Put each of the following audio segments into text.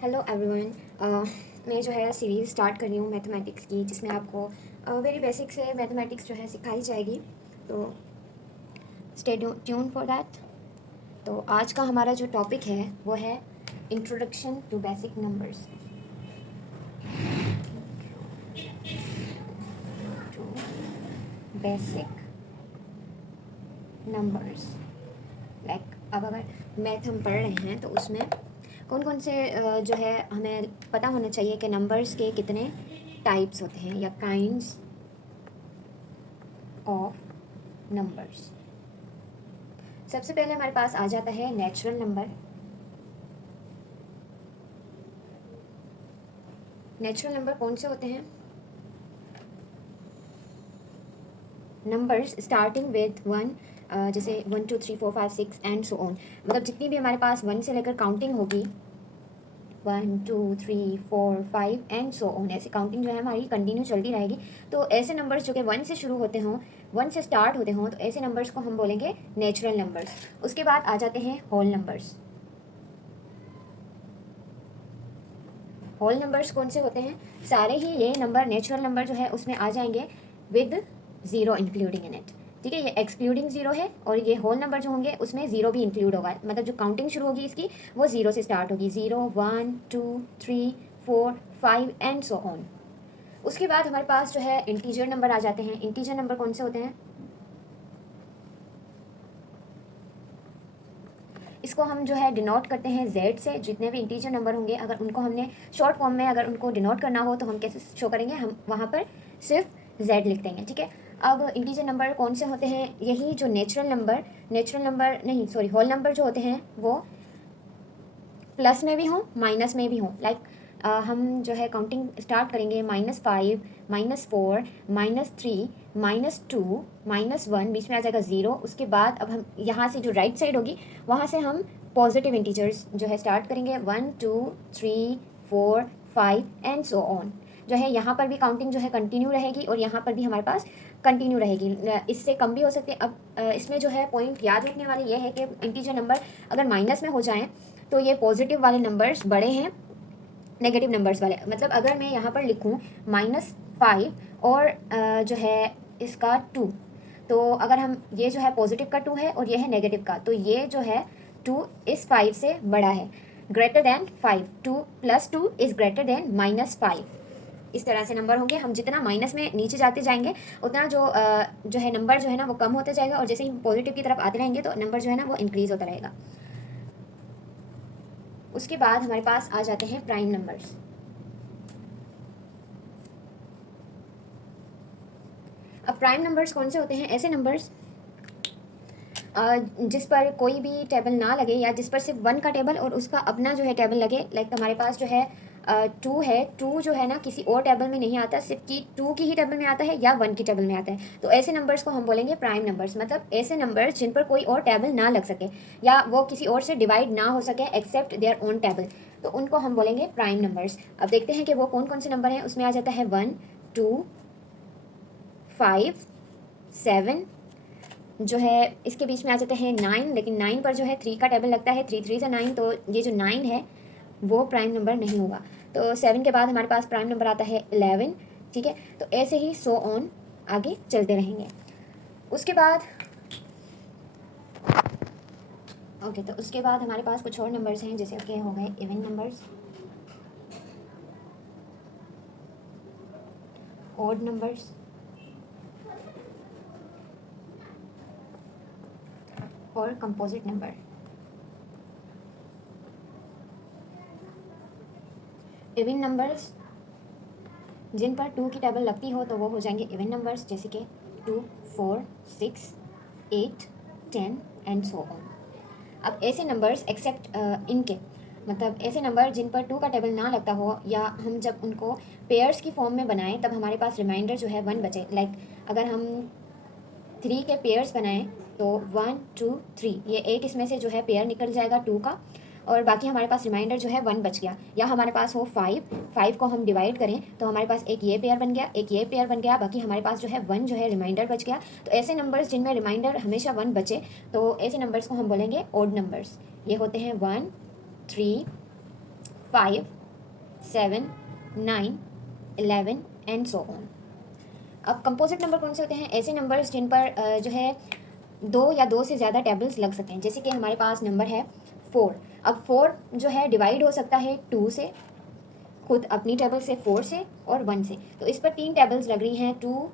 Hello everyone. मैं जो है सीरीज़ स्टार्ट कर रही हूँ मैथमेटिक्स की, जिसमें आपको वेरी बेसिक से मैथमेटिक्स जो है सिखाई जाएगी। तो स्टे ट्यून फॉर दैट। तो आज का हमारा जो टॉपिक है वो है introduction to basic numbers. To basic numbers. Like अब अगर मैथ हम पढ़ रहे हैं तो उसमें कौन कौन से जो है हमें पता होना चाहिए कि नंबर्स के कितने टाइप्स होते हैं या काइंड्स ऑफ नंबर्स। सबसे पहले हमारे पास आ जाता है नेचुरल नंबर। नेचुरल नंबर कौन से होते हैं? नंबर्स स्टार्टिंग विद वन, जैसे 1 2 3 4 5 6 एंड सो ऑन। मतलब जितनी भी हमारे पास वन से लेकर काउंटिंग होगी, 1 2 3 4 5 एंड सो ऑन, ऐसी काउंटिंग जो है हमारी कंटिन्यू चलती रहेगी। तो ऐसे नंबर्स जो कि वन से शुरू होते हों, वन से स्टार्ट होते हों, तो ऐसे नंबर्स को हम बोलेंगे नेचुरल नंबर्स। उसके बाद आ जाते हैं होल नंबर्स। होल नंबर्स कौन से होते हैं? सारे ही ये नंबर नेचुरल नंबर जो है उसमें आ जाएंगे with zero including in it. ठीक है, ये एक्सक्लूडिंग ज़ीरो है, और ये होल नंबर जो होंगे उसमें ज़ीरो भी इंक्लूड होगा। मतलब जो काउंटिंग शुरू होगी इसकी वो ज़ीरो से स्टार्ट होगी, 0 1 2 3 4 5 एंड सो ऑन। उसके बाद हमारे पास जो है इंटीजर नंबर आ जाते हैं। इंटीजर नंबर कौन से होते हैं? इसको हम जो है डिनोट करते हैं जेड से। जितने भी इंटीजर नंबर होंगे अगर उनको हमने शॉर्ट फॉर्म में अगर उनको डिनोट करना हो तो हम कैसे शो करेंगे? हम वहाँ पर सिर्फ जेड लिख देंगे। ठीक है, अब इंटीजर नंबर कौन से होते हैं? यही जो नेचुरल नंबर नहीं सॉरी होल नंबर जो होते हैं वो प्लस में भी हों माइनस में भी हों। लाइक हम जो है काउंटिंग स्टार्ट करेंगे -5 -4 -3 -2 -1, बीच में आ जाएगा ज़ीरो। उसके बाद अब हम यहाँ से जो राइट साइड होगी वहाँ से हम पॉजिटिव इंटीजर्स जो है स्टार्ट करेंगे, 1 2 3 4 5 एंड सो ऑन। जो है यहाँ पर भी काउंटिंग जो है कंटिन्यू रहेगी और यहाँ पर भी हमारे पास कंटिन्यू रहेगी। इससे कम भी हो सकते हैं। अब इसमें जो है पॉइंट याद रखने वाले ये है कि इंटीजर नंबर अगर माइनस में हो जाएं तो ये पॉजिटिव वाले नंबर्स बड़े हैं नेगेटिव नंबर्स वाले। मतलब अगर मैं यहाँ पर लिखूँ -5 और जो है इसका 2, तो अगर हम ये जो है पॉजिटिव का 2 है और ये है नेगेटिव का, तो ये जो है 2 इस 5 से बड़ा है, greater than 5। 2 + 2 is greater than -5। इस तरह से नंबर होंगे। हम जितना माइनस में नीचे जाते जाएंगे उतना जो है नंबर जो है ना वो कम होता जाएगा, और जैसे ही पॉजिटिव की तरफ आते रहेंगे तो नंबर जो है ना वो इंक्रीज़ होता रहेगा। उसके बाद हमारे पास आ जाते हैं प्राइम नंबर्स। अब प्राइम नंबर्स कौन से होते हैं? ऐसे नंबर्स जिस पर कोई भी टेबल ना लगे, या जिस पर सिर्फ वन का टेबल और उसका अपना जो है टेबल लगे। लाइक हमारे पास जो है 2 है, 2 जो है ना किसी और टेबल में नहीं आता, सिर्फ की 2 की ही टेबल में आता है या 1 की टेबल में आता है। तो ऐसे नंबर्स को हम बोलेंगे प्राइम नंबर्स। मतलब ऐसे नंबर्स जिन पर कोई और टेबल ना लग सके या वो किसी और से डिवाइड ना हो सके एक्सेप्ट देयर ओन टेबल, तो उनको हम बोलेंगे प्राइम नंबर्स। अब देखते हैं कि वो कौन कौन से नंबर हैं। उसमें आ जाता है 1 2 5 7, जो है इसके बीच में आ जाते हैं 9, लेकिन 9 पर जो है 3 का टेबल लगता है, 3 3 9, तो ये जो 9 है वो प्राइम नंबर नहीं होगा। तो 7 के बाद हमारे पास प्राइम नंबर आता है 11। ठीक है, तो ऐसे ही सो ऑन आगे चलते रहेंगे। उसके बाद ओके, तो उसके बाद हमारे पास कुछ और नंबर्स हैं, जैसे कि हो गए इवन नंबर्स, ऑड नंबर्स और कंपोजिट नंबर। इवन नंबर्स जिन पर 2 की टेबल लगती हो तो वो हो जाएंगे इवन नंबर्स, जैसे कि 2 4 6 8 10 एंड सो ऑन। अब ऐसे नंबर्स एक्सेप्ट इनके, मतलब ऐसे नंबर जिन पर 2 का टेबल ना लगता हो, या हम जब उनको पेयर्स की फॉर्म में बनाएं तब हमारे पास रिमाइंडर जो है 1 बचे। लाइक अगर हम 3 के पेयर्स बनाएं तो 1 2 3, ये एक इसमें से जो है पेयर निकल जाएगा 2 का, और बाकी हमारे पास रिमाइंडर जो है 1 बच गया। या हमारे पास हो 5 को हम डिवाइड करें तो हमारे पास एक ये पेयर बन गया, एक ये पेयर बन गया, बाकी हमारे पास जो है 1 जो है रिमाइंडर बच गया। तो ऐसे नंबर्स जिनमें रिमाइंडर हमेशा 1 बचे, तो ऐसे नंबर्स को हम बोलेंगे ऑड नंबर्स। ये होते हैं 1 3 5, 7, 9, 11 एंड सो ऑन। अब कंपोजिट नंबर कौन से होते हैं? ऐसे नंबर्स जिन पर जो है दो या दो से ज़्यादा टेबल्स लग सकते हैं। जैसे कि हमारे पास नंबर है 4। अब 4 जो है डिवाइड हो सकता है 2 से, खुद अपनी टेबल से, 4 से और 1 से। तो इस पर 3 टेबल्स लग रही हैं, 2,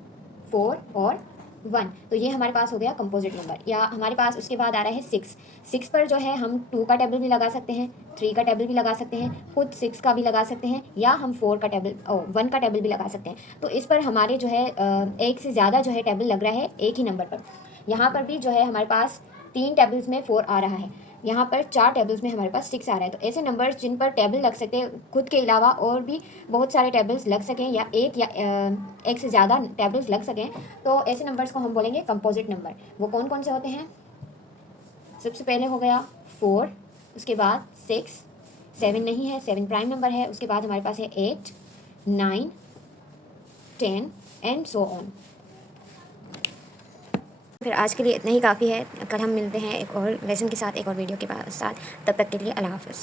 4 और 1। तो ये हमारे पास हो गया कंपोजिट नंबर। या हमारे पास उसके बाद आ रहा है 6। 6 पर जो है हम 2 का टेबल भी लगा सकते हैं, 3 का टेबल भी लगा सकते हैं, खुद 6 का भी लगा सकते हैं, या हम 4 का टेबल 1 का टेबल भी लगा सकते हैं। तो इस पर हमारे जो है एक से ज़्यादा जो है टेबल लग रहा है एक ही नंबर पर। यहाँ पर भी जो है हमारे पास 3 टेबल्स में 4 आ रहा है, यहाँ पर 4 टेबल्स में हमारे पास 6 आ रहा है। तो ऐसे नंबर्स जिन पर टेबल लग सकते हैं, खुद के अलावा और भी बहुत सारे टेबल्स लग सकें, या एक से ज़्यादा टेबल्स लग सकें, तो ऐसे नंबर्स को हम बोलेंगे कंपोजिट नंबर। वो कौन कौन से होते हैं? सबसे पहले हो गया 4, उसके बाद 6, 7 नहीं है, 7 प्राइम नंबर है, उसके बाद हमारे पास है 8, 9, 10 एंड सो ऑन। फिर आज के लिए इतना ही काफ़ी है। कल हम मिलते हैं एक और लेसन के साथ, एक और वीडियो के साथ। तब तक के लिए अल्लाह हाफ़िज़।